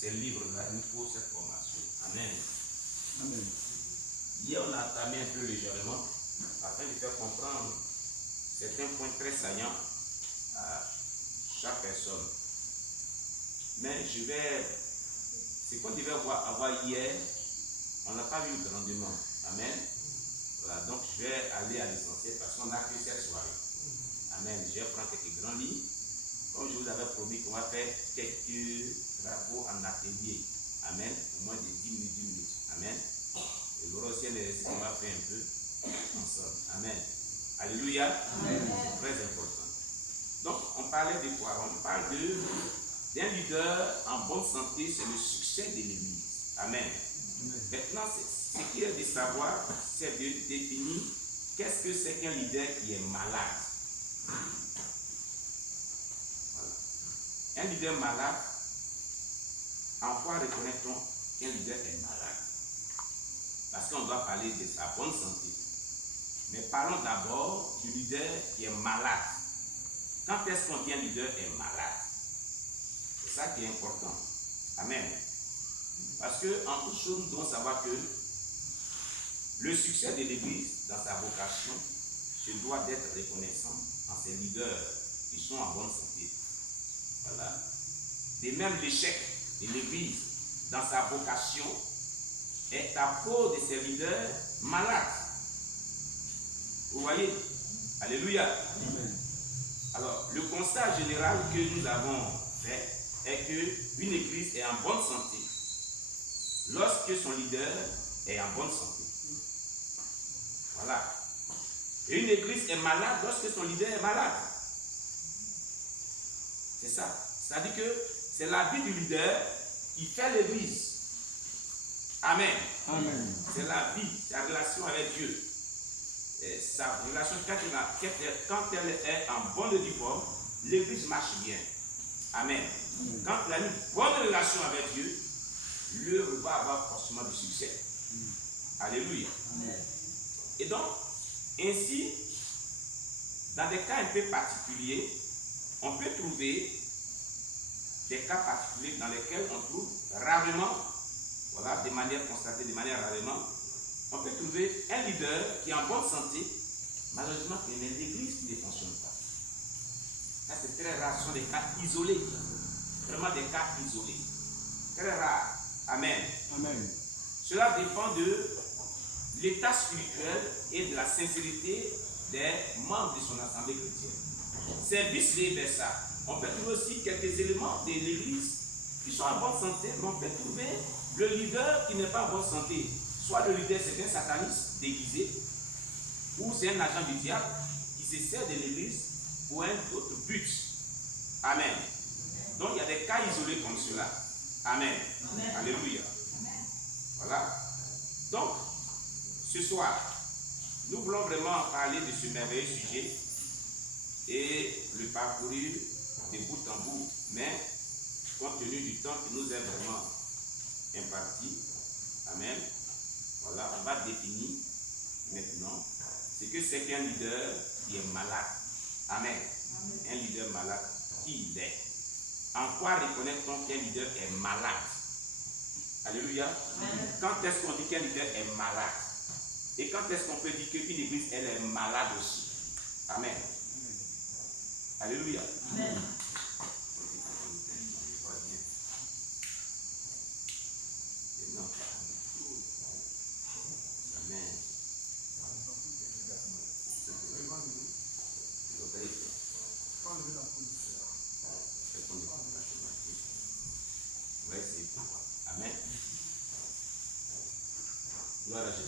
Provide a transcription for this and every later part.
ces livres-là, il nous faut cette formation. Amen. Amen. Hier, on a entamé un peu légèrement afin de faire comprendre certains points très saillants à chaque personne. Mais ce qu'on devait avoir hier, on n'a pas vu grandement. Amen. Voilà, donc je vais aller à l'essentiel parce qu'on n'a que cette soirée. Amen. Je vais prendre quelques grands livres. Comme je vous avais promis qu'on va faire quelques travaux en atelier. Amen. Au moins de 10 minutes. Amen. Et le aussi un exercice qu'on va faire un peu ensemble. Amen. Alléluia. Amen. C'est très important. Donc, on parlait de quoi? On parle d'un leader en bonne santé, c'est le succès de l'Église. Amen. Amen. Maintenant, ce qu'il est de savoir, c'est de définir qu'est-ce que c'est qu'un leader qui est malade. Voilà. Un leader malade, en quoi reconnaît-on qu'un leader est malade? Parce qu'on doit parler de sa bonne santé. Mais parlons d'abord du leader qui est malade. Quand est-ce qu'on dit un leader est malade? C'est ça qui est important. Amen. Parce que en toute chose, nous devons savoir que le succès de l'Église dans sa vocation se doit d'être reconnaissant en ses leaders qui sont en bonne santé. Voilà. De même, l'échec de l'Église dans sa vocation est à cause de ses leaders malades. Vous voyez? Alléluia. Amen. Alors, le constat général que nous avons fait est qu'une église est en bonne santé lorsque son leader est en bonne santé. Voilà. Et une église est malade lorsque son leader est malade. C'est ça. C'est-à-dire que c'est la vie du leader qui fait l'église. Amen. Amen. C'est la vie, sa relation avec Dieu. Et sa relation, quand elle est en bonne forme, l'église marche bien. Amen. Amen. Quand elle a une bonne relation avec Dieu, l'œuvre va avoir forcément du succès. Alléluia. Amen. Et donc, ainsi, dans des cas un peu particuliers, on peut trouver des cas particuliers dans lesquels on trouve rarement, voilà, de manière constatée, de manière rarement, on peut trouver un leader qui est en bonne santé, malheureusement, il y a l'église qui ne fonctionne pas. Ça, c'est très rare, ce sont des cas isolés, vraiment des cas isolés. Très rare. Amen. Amen. Cela dépend de l'état spirituel et de la sincérité des membres de son assemblée chrétienne. C'est vice-versa. On peut trouver aussi quelques éléments de l'église qui sont en bonne santé, mais on peut trouver le leader qui n'est pas en bonne santé. Soit le leader c'est un sataniste déguisé, ou c'est un agent du diable qui se sert de l'église pour un autre but. Amen. Donc il y a des cas isolés comme cela. Amen. Amen. Alléluia. Amen. Voilà. Donc, ce soir, nous voulons vraiment parler de ce merveilleux sujet et le parcourir de bout en bout. Mais, compte tenu du temps qui nous est vraiment imparti, amen, voilà, on va définir maintenant ce que c'est qu'un leader qui est malade. Amen. Amen. Un leader malade, qui il est? En quoi reconnaît-on qu'un leader est malade? Alléluia. Amen. Quand est-ce qu'on dit qu'un leader est malade? Et quand est-ce qu'on peut dire qu'une église, elle est malade aussi? Amen. Amen. Alléluia. Amen. Amen. Gloire à Jésus.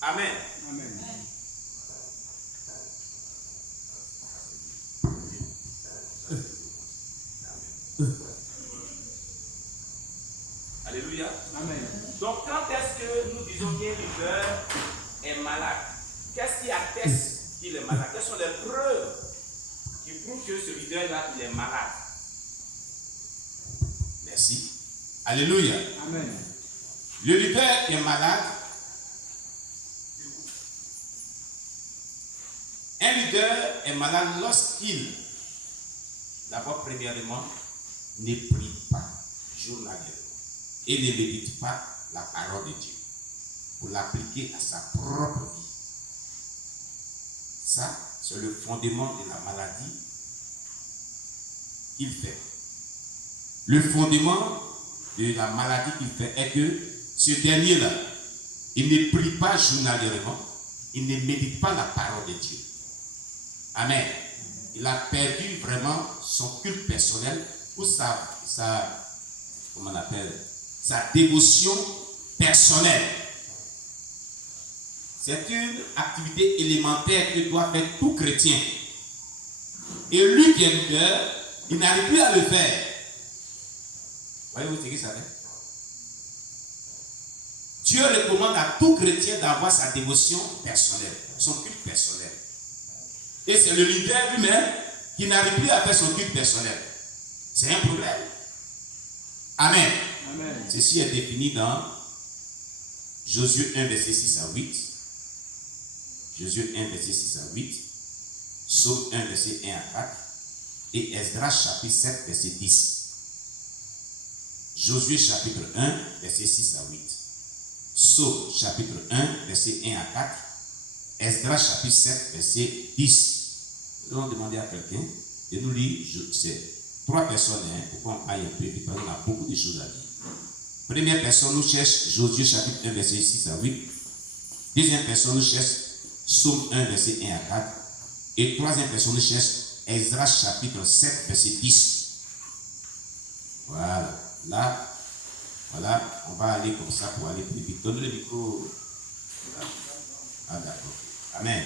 Amen. Amen. Alléluia. Amen. Donc quand est-ce que nous disons qu'un leader est malade? Qu'est-ce qui atteste qu'il est malade? Quelles sont les preuves qui prouvent que ce leader-là, il est malade? Merci. Alléluia. Amen. Le leader est malade. Un leader est malade lorsqu'il D'abord, premièrement, ne prie pas journalièrement et ne médite pas la parole de Dieu pour l'appliquer à sa propre vie. Ça, c'est le fondement de la maladie qu'il fait. Le fondement de la maladie qu'il fait est que ce dernier-là, il ne prie pas journalièrement, il ne médite pas la parole de Dieu. Amen. Il a perdu vraiment son culte personnel ou comment on appelle, sa dévotion personnelle. C'est une activité élémentaire que doit faire tout chrétien. Et lui qui est leader, il n'arrive plus à le faire. Voyez-vous ce que ça fait? Dieu recommande à tout chrétien d'avoir sa dévotion personnelle, son culte personnel. Et c'est le leader lui-même qui n'arrive plus à faire son culte personnel. C'est un problème. Amen. Amen. Ceci est défini dans Josué 1, verset 6 à 8. Josué 1, verset 6 à 8. Psaume 1, verset 1 à 4. Et Esdras, chapitre 7, verset 10. Josué, chapitre 1, verset 6 à 8. Psaume, chapitre 1, verset 1 à 4. Esdras, chapitre 7, verset 10. Nous allons demander à quelqu'un de nous lire ces 3 personnes, pour qu'on aille un peu vite, parce qu'on a beaucoup de choses à dire. Première personne, nous cherche Josué, chapitre 1, verset 6 à 8. Deuxième personne, nous cherche Psaume 1, verset 1 à 4. Et troisième personne, nous cherche Esdras, chapitre 7, verset 10. Voilà. Là, voilà, on va aller comme ça pour aller plus vite. Donne le micro. Ah, d'accord. Amen.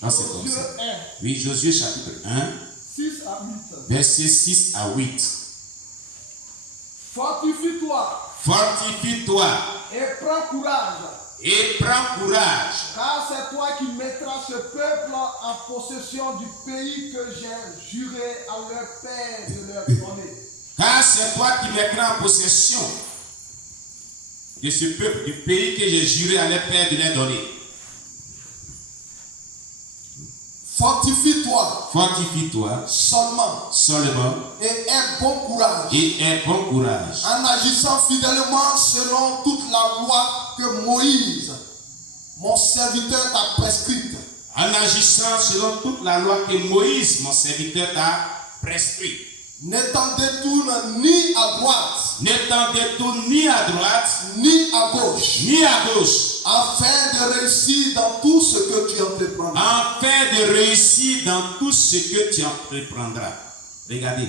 Non, c'est comme ça. Oui, Josué chapitre 1, 6 à 8. Verset 6 à 8. Fortifie-toi. Fortifie-toi. Et prends courage. Et prends courage. Car c'est toi qui mettras ce peuple en possession du pays que j'ai juré à leur père de leur donner. Car c'est toi qui mettras en possession de ce peuple, du pays que j'ai juré à leur père de leur donner. Fortifie-toi. Fortifie-toi. Seulement. Seulement. Et aie bon courage. Et aie bon courage. En agissant fidèlement selon toute la loi que Moïse, mon serviteur, t'a prescrite. En agissant selon toute la loi que Moïse, mon serviteur, t'a prescrite. Ne t'en détourne ni à droite. Ne t'en détourne ni à droite. Ni à gauche. Ni à gauche. Afin de réussir dans tout ce que tu entreprendras. Afin de réussir dans tout ce que tu entreprendras. Regardez.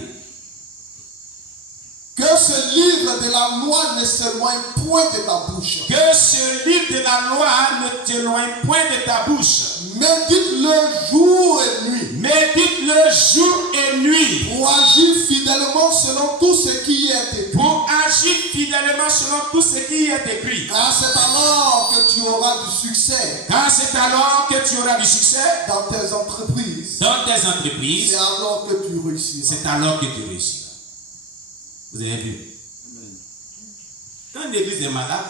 Que ce livre de la loi ne s'éloigne point de ta bouche. Que ce livre de la loi ne t'éloigne point de ta bouche. Médite-le jour et nuit. Médite-le jour et nuit. Pour agir fidèlement selon tout ce qui est écrit. Pour agir fidèlement selon tout ce qui est écrit. Car c'est alors que tu auras du succès. Car c'est alors que tu auras du succès dans tes entreprises. Dans tes entreprises. C'est alors que tu réussiras. C'est alors que tu réussiras. Vous avez vu? Quand une église est malade,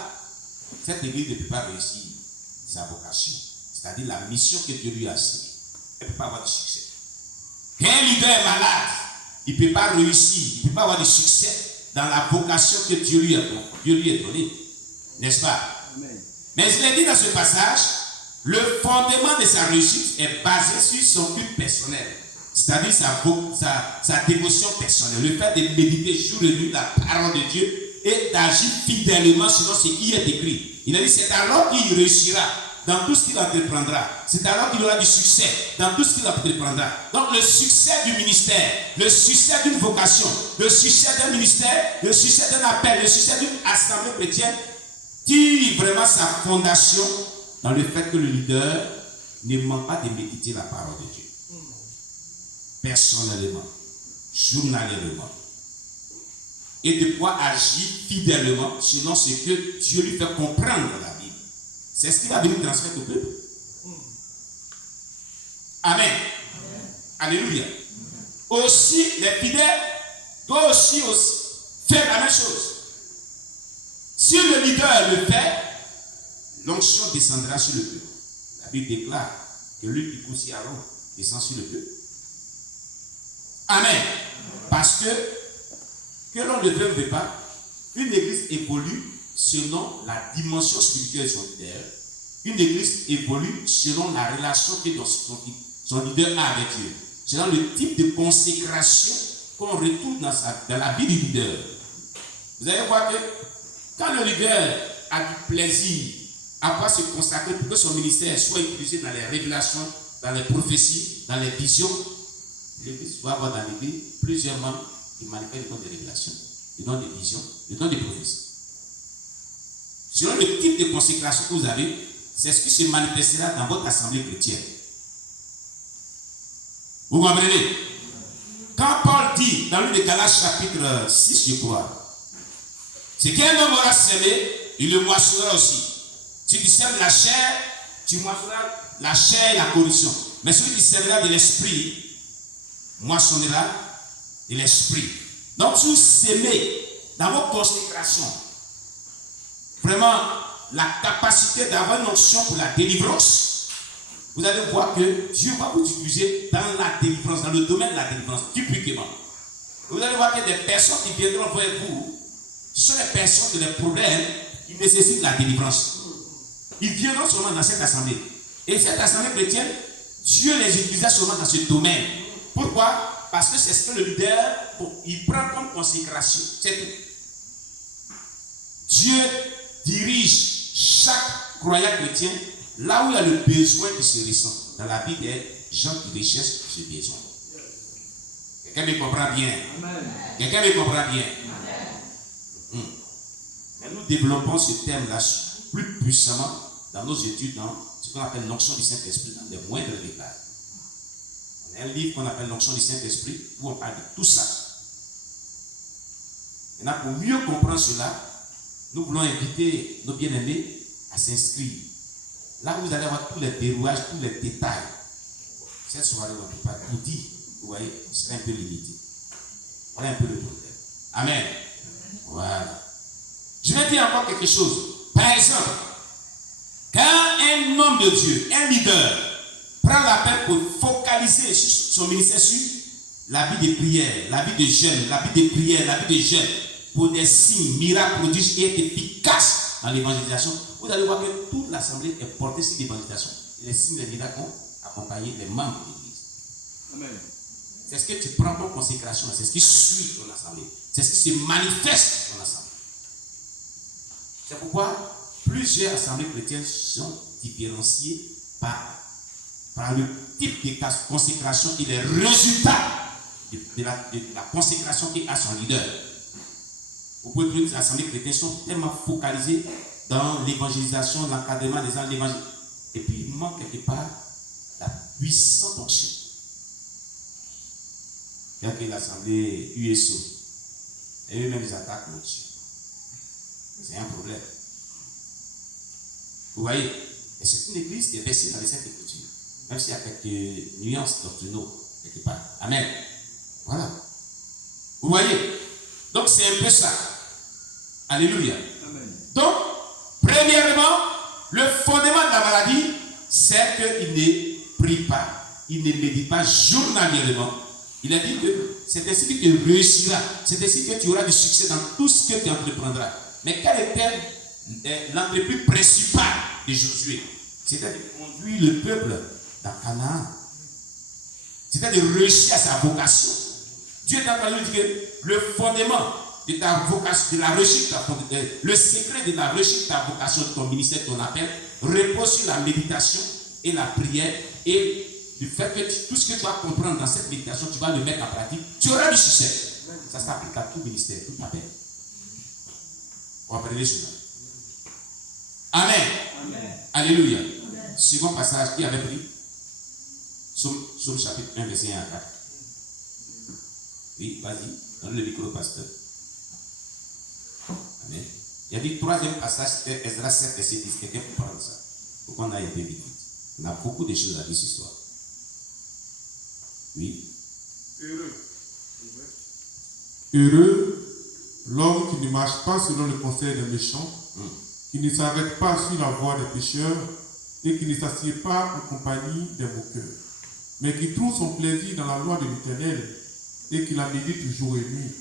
cette église ne peut pas réussir sa vocation. C'est-à-dire la mission que Dieu lui a assignée. Elle ne peut pas avoir de succès. Quand un leader est malade, il ne peut pas réussir, il ne peut pas avoir de succès dans la vocation que Dieu lui a donnée. N'est-ce pas? Amen. Mais il est dit dans ce passage, le fondement de sa réussite est basé sur son culte personnel. C'est-à-dire sa dévotion personnelle. Le fait de méditer jour et nuit la parole de Dieu et d'agir fidèlement selon ce qui est écrit. Il a dit, c'est alors qu'il réussira dans tout ce qu'il entreprendra. C'est alors qu'il aura du succès dans tout ce qu'il entreprendra. Donc le succès du ministère, le succès d'une vocation, le succès d'un ministère, le succès d'un appel, le succès d'une assemblée chrétienne tire vraiment sa fondation dans le fait que le leader ne manque pas de méditer la parole de Dieu. Personnellement, journalièrement. Et de pouvoir agir fidèlement selon ce que Dieu lui fait comprendre dans la Bible. C'est ce qui va venir transmettre au peuple. Amen. Alléluia. Aussi, les fidèles doivent aussi faire la même chose. Si le leader le fait, l'onction descendra sur le peuple. La Bible déclare que l'huile du Koussi Aaron descend sur le peuple. Amen. Parce que l'on ne veuve pas, une église évolue selon la dimension spirituelle de son leader. Une église évolue selon la relation que son leader a avec Dieu. Selon le type de consécration qu'on retrouve dans la vie du leader. Vous allez voir que quand le leader a du plaisir à pouvoir se consacrer pour que son ministère soit utilisé dans les révélations, dans les prophéties, dans les visions, l'église doit avoir dans l'église plusieurs membres qui manifestent le don de révélation, le don de vision, le don de prophétie. Selon le type de consécration que vous avez, c'est ce qui se manifestera dans votre assemblée chrétienne. Vous comprenez? Quand Paul dit dans le Galates chapitre 6, je crois, c'est qu'un homme aura semé, il le moissonnera aussi. Si tu sèmes la chair, tu moissonneras la chair et la corruption. Mais celui qui sèmera de l'esprit, moissonnera de l'esprit. Donc, si vous sémez dans vos consécrations, vraiment la capacité d'avoir une onction pour la délivrance, vous allez voir que Dieu va vous utiliser dans la délivrance, dans le domaine de la délivrance, typiquement. Vous allez voir que des personnes qui viendront vers vous, ce sont des personnes qui ont des problèmes qui nécessitent la délivrance. Ils viendront seulement dans cette assemblée. Et cette assemblée chrétienne, Dieu les utilisera seulement dans ce domaine. Pourquoi? Parce que c'est ce que le leader, il prend comme consécration. C'est tout. Dieu dirige chaque croyant chrétien là où il y a le besoin qui se ressent dans la vie des gens qui recherchent ce besoin. Quelqu'un me comprend bien? Quelqu'un me comprend bien? Mais nous développons ce thème-là plus puissamment dans nos études, dans ce qu'on appelle l'onction du Saint-Esprit, dans les moindres détails. On a un livre qu'on appelle l'onction du Saint-Esprit où on parle de tout ça. Maintenant, pour mieux comprendre cela, nous voulons inviter nos bien-aimés à s'inscrire. Là, vous allez avoir tous les dérouages, tous les détails. Cette soirée, on ne peut pas tout dire. Vous voyez, c'est un peu limité. Voilà un peu le problème. Amen. Voilà. Je vais dire encore quelque chose. Par exemple, quand un homme de Dieu, un leader, prend la peine pour focaliser son ministère sur la vie de prière, la vie de jeûne, la vie de prière, la vie de jeûne, pour des signes, miracles, prodiges et être efficace dans l'évangélisation, vous allez voir que toute l'assemblée est portée sur l'évangélisation. Les signes et les miracles ont accompagné les membres de l'église. Amen. C'est ce que tu prends comme consécration, c'est ce qui suit ton assemblée, c'est ce qui se manifeste dans l'assemblée. C'est pourquoi plusieurs assemblées chrétiennes sont différenciées par le type de consécration et les résultats de la consécration qui a son leader. Vous pouvez trouver que les assemblées chrétiennes sont tellement focalisées dans l'évangélisation, l'encadrement des gens de l'évangile. Et puis il manque quelque part la puissante onction. Il y a que l'assemblée USO. Et eux-mêmes ils attaquent l'onction. C'est un problème. Vous voyez? Et c'est une église qui est versée dans les Saintes Écritures. Même s'il y a quelques nuances doctrinaux quelque part. Amen. Voilà. Vous voyez? Donc c'est un peu ça. Alléluia. Amen. Donc, premièrement, le fondement de la maladie, c'est qu'il ne prie pas, il ne médite pas journalièrement. Il a dit que c'est ainsi que tu réussiras, c'est ainsi que tu auras du succès dans tout ce que tu entreprendras. Mais quelle était l'entreprise principale de Josué? C'était de conduire le peuple dans Canaan. C'était de réussir à sa vocation. Dieu est en train de dire que le fondement de ta vocation, de la réussite, le secret de la réussite de ta vocation, de ton ministère, de ton appel, repose sur la méditation et la prière et du fait que tout ce que tu vas comprendre dans cette méditation, tu vas le mettre en pratique, tu auras du succès. Ça s'applique à tout ministère, tout appel. Comprenez cela. Amen. Amen. Alléluia. Amen. Second passage, qui avait pris? Somme chapitre 1, verset 1 à 4. Oui, vas-y, donne le micro, pasteur. Amen. Il y a dit troisième passage, c'était Esdras 7, verset 10. Quelqu'un peut prendre ça. Pourquoi on a été vite? On a beaucoup de choses à dire ce soir. Oui. Heureux l'homme qui ne marche pas selon le conseil des méchants, qui ne s'arrête pas sur la voie des pécheurs et qui ne s'assied pas en compagnie des moqueurs, mais qui trouve son plaisir dans la loi de l'Éternel et qui la médite jour et nuit.